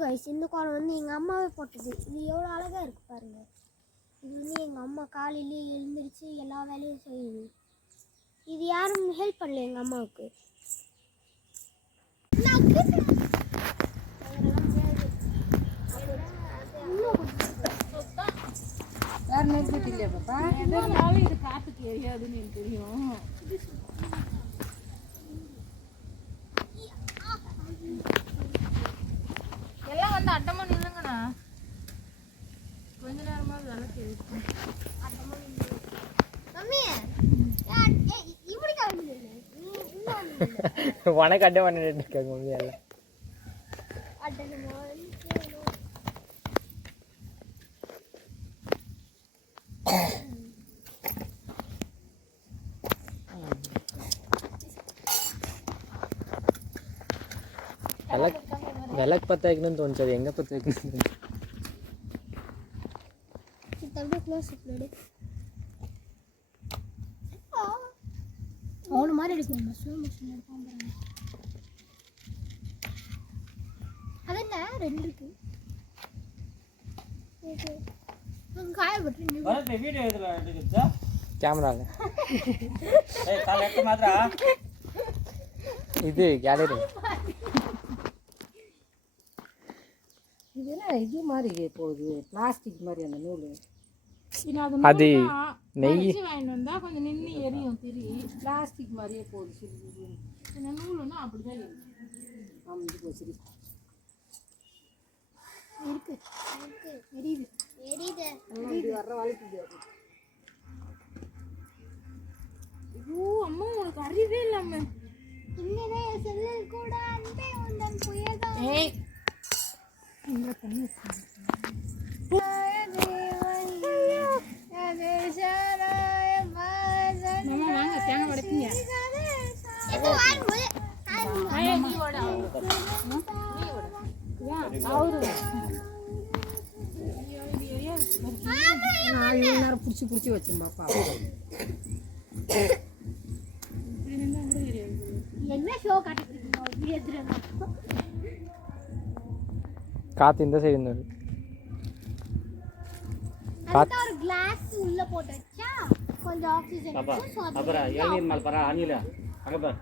Guys, இந்த கோலம் வந்து எங்கள் அம்மாவே போட்டது. இது எவ்வளோ அழகாக இருக்குது பாருங்கள். இது வந்து எங்கள் அம்மா காலையிலே எழுந்திரிச்சு எல்லா வேலையும் செய்யுது. இது யாரும் ஹெல்ப் பண்ணல எங்கள் அம்மாவுக்கு. வேறு நெருப்பு இல்லையா பாப்பா? எதனாலும் இது காற்றுக்கு எரியாதுன்னு எனக்கு தெரியும். எல்லாம் வந்து அட்டமா நில்லுங்கண்ணா, கொஞ்ச நேரமாக விளக்கு எரிக்கும். உனக்கு அட்டை பண்ணிட்டு இருக்காங்க மம்மி எல்லாம். விளக்கு பற்ற வைக்கணும்னு தோணுச்சு, அது எங்கே பற்ற வைக்கணும்? அவனு மாதிரி எடுக்கணும், ஸ்லோ மோஷன் எடுப்பான் பாருங்க. அது என்ன ரெண்டு இருக்கு கேமராங்க இது கேலரி. இதெல்லாம் இது மாதிரி போகுது, பிளாஸ்டிக் மாதிரி அந்த நூல். அது நெய் வாங்கிட்டு வந்தால் கொஞ்சம் நின்று எரியும், திரி பிளாஸ்டிக் மாதிரியே போகுது. இந்த நூலுன்னா அப்படிதான் அமைஞ்சு போச்சு. இருக்கு எரியுது எரியுது வர்ற வாழ்க்கை. ஐயோ அம்மா, உனக்கு அறிவே இல்லாம இன்னதே செல்லில் கூட அன்பே உந்தன் புயதா. ஏய் இந்த தண்ணி வாங்க தேங்காய் உடைப்பீங்க. நேரம் பிடிச்சி பிடிச்சி வச்சோம் பாப்பா. என்ன ஷோ காட்டிட்டு காற்று இந்த சைடு இருந்தது. ஒரு கிளாஸ் உள்ள போட்டு வச்சா கொஞ்சம் ஆக்சிஜன் அப்புறம் இளநீர் மேலே பாரு, அணில அங்கே பாரு,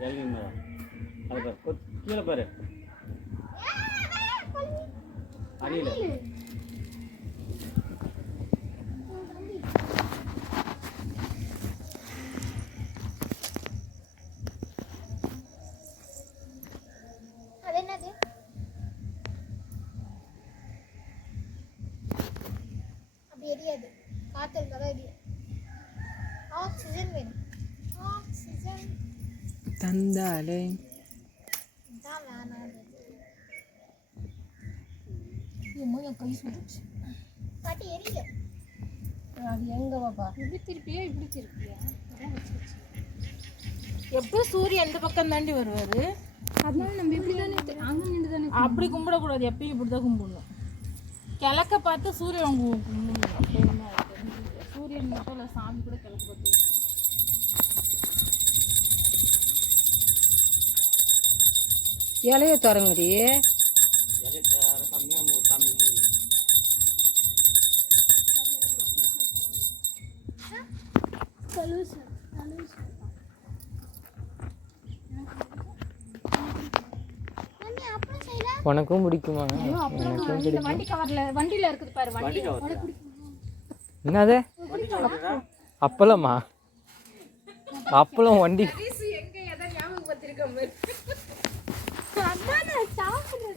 இளநீர் மேலே அது பாரு, கீழே பாரு அணில. அது என்னது? அப்படி எரியாது, காற்று இருந்தாலும் எரியும். ஆக்சிஜன் வேணும், ஆக்சிஜன் தந்தாலே தான் வேணாம். என் கை சுடுச்சு. காட்டி எரியல. அது எங்க பாப்பா? இப்படி திருப்பியா இப்படி திருப்பியா? எப்போ சூரியன் எந்த பக்கம் தாண்டி வருவாரு, அதனால நம்ம இப்படி தானே அங்கே நின்று தானே. அப்படி கும்பிடக்கூடாது, எப்பயும் இப்படி தான் கும்பிடணும். கிழக்க பார்த்து சூரியன் கும்பிடணும். அப்படின்னா சூரியன் மட்டும் இல்லை, சாமி கூட கிழக்க பார்த்து. இலைய தரங்கடி உனக்கும் பிடிக்குமா? எனக்கும் பிடிக்கும். வண்டி கவர்ல வண்டியில இருக்குது பாரு, வண்டி என்னது அப்பளமா? அப்பளம் வண்டி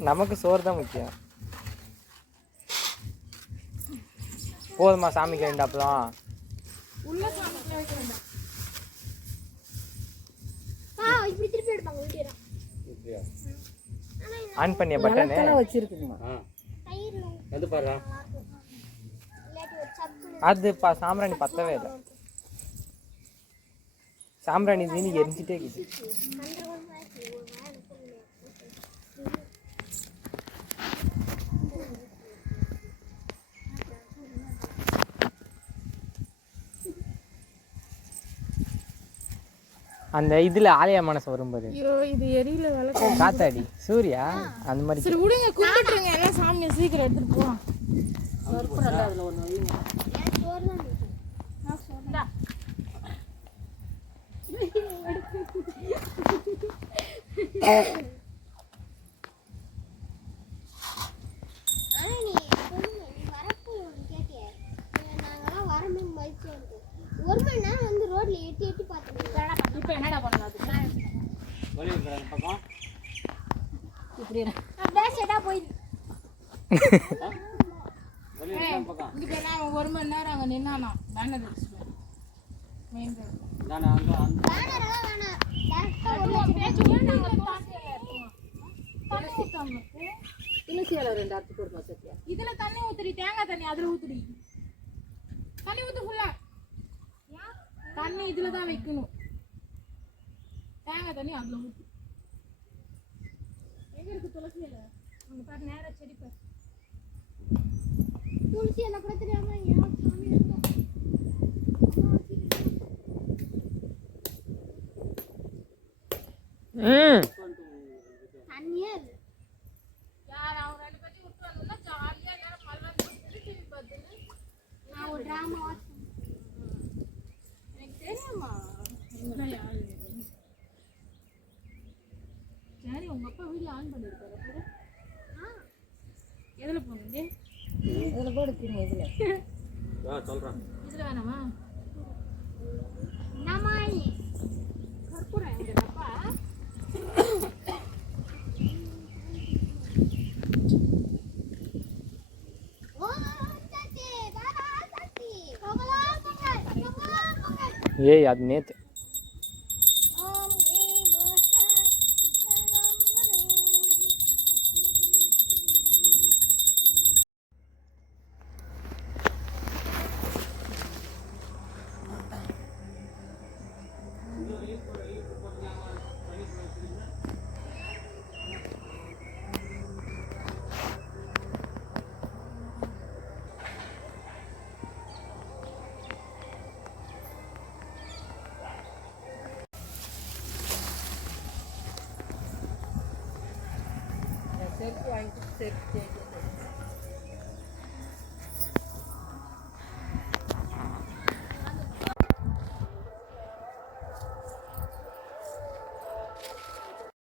நமக்கு சோறு தான் முக்கியம். போதுமா சாமிக்கு ரெண்டு அப்பளம்? உள்ள சாமிக்கு வைக்க வேண்டாம். இப்படி திருப்பி எடுப்பாங்க வீடியோ. ஆன் பண்ணிய பட்டனே வச்சிருக்குமா? எது பாரு, அது சாம்பிராணி பத்தவே இல்லை. சாம்பிராணி தீனி எரிஞ்சிட்டே இருக்குது. அந்த இதுல ஆலய மனசு வரும்போது ஐயோ இது எரியல விளக்கு. காத்தாடி சூர்யா அந்த மாதிரி சரி விடுங்க, கும்பிட்டுருங்க எல்லாம் சாமியை சீக்கிரம் எடுத்துட்டு போலாம். ஏன் சோறு தான் இருக்கு. நான் சொல்றேன். ஆனா நீ சொல்லுங்க, நீ வரப்போ ஒன்று கேட்டியே, நாங்களாம் வரமே மதிச்சு வந்து 1 மணி நேரம் வந்து ரோட்ல எட்டி எட்டி பார்த்துட்டு இப்போ என்னடா பண்ணலாம் அதுக்கு? வெளியே இருக்கிற அந்த பக்கம் இப்படி அப்படியே செட்டா போயிடுது. வெளியே இருக்கிற அந்த பக்கம் இங்கே போய் நான் 1 மணி நேரம் அங்கே நின்னானா பேனர் வச்சுருவேன் மெயின் ரோடு. தானே அங்கே அந்த பேனரெல்லாம் வேணாம், டேரக்டா துளசி இலை 2 அறுத்து போடுமா சத்யா. இதுல தண்ணி ஊத்துடி, தேங்காய் தண்ணி அதுல ஊத்துடி. தண்ணி ஊத்து ஃபுல்லா. தண்ணி இதுல தான் வைக்கணும். தேங்காய் தண்ணி அதுல ஊத்து. எங்க இருக்கு துளசி இலை? அங்க பாரு நேரா செடி பாரு. துளசி எல்லாம் கூட தெரியாம ஏன் சாமி இருக்கா? தண்ணியே இல்லை. யார் அவங்க 2 பேரையும் விட்டு வந்தா ஜாலியா நேரம் மல்வாசி டிவி பார்த்துட்டு நான் ஒரு டிராமா வாட்ச் எனக்கு தெரியுமா யாரு சரி உங்க அப்பா வீடியோ ஆன் பண்ணிருக்காரு பாரு. எதுல போனீங்க? இதுல போடுறீங்க இதுல. சொல்கிறேன் இதுல வேணாமா? நம்மாய் கற்பூரம் எங்க அப்பா? ஓ தட்டி தாரா தட்டி கோகலா பொங்கல் கோகலா பொங்கல் ஏய் அது நேத்து ஓம் ஏ மோசா செருப்பு வாங்கிட்டு செருப்பு